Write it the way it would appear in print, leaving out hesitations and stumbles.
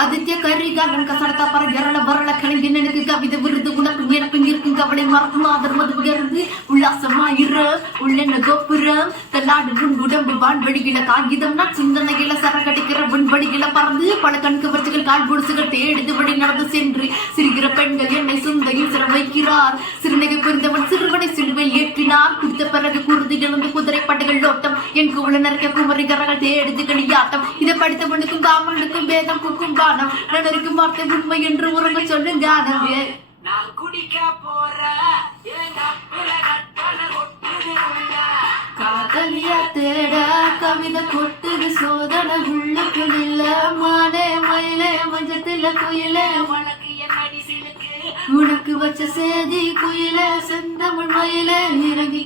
ஆதித்ய கரிகாலன் கசடத்தா பர கரள வரள கலைஞன் எனக்கு கவிதை விருது உனக்கும் எனக்கும் இருக்கும் கவலை மறக்கும் ஆதர் மது உயர்ந்து உல்லாசமாயிர உள்ளென்ன கோபுரம் தள்ளாடு உன் உடம்பு வான்வழியில காகிதம் நான் சிந்தனையில சரக்கடிக்கிற விண்வழியில பறந்து பல கண்கவர்ச்சிகள் கால் பொடுசுகள் தேடிது வழி நடந்து சென்று சிரிக்கிற பெண்கள் என்னை சுந்தையில் சிற வைக்கிறார் சிறுநகை புரிந்தவன் சிறுவனை சிலுவையில் ஏற்றினார் குடித்த பிறகு குருதி எழுந்து குதிரை பட்டைகள் ஓட்டம் என் குவள நறுக்க குமரிகரங்கள் தேடிது களியாட்டம் இதை படித்தவனுக்கும் காமனுக்கும் வேதம் குக்கும் பானம் நனருக்கும் வார்த்தை உண்மை என்று உறங்க சொல்லுங்க நான் குடிக்க போற காதலியா தேட கவிதை கொட்டுது சோதனை உள்ளுக்குள் இல்ல மானே மயிலே மஞ்சத்துல குயிலே உனக்கு என்னடி சிலுக்கு உனக்கு வச்ச சேதி குயிலே செந்தமிழ் மயிலே இறங்கி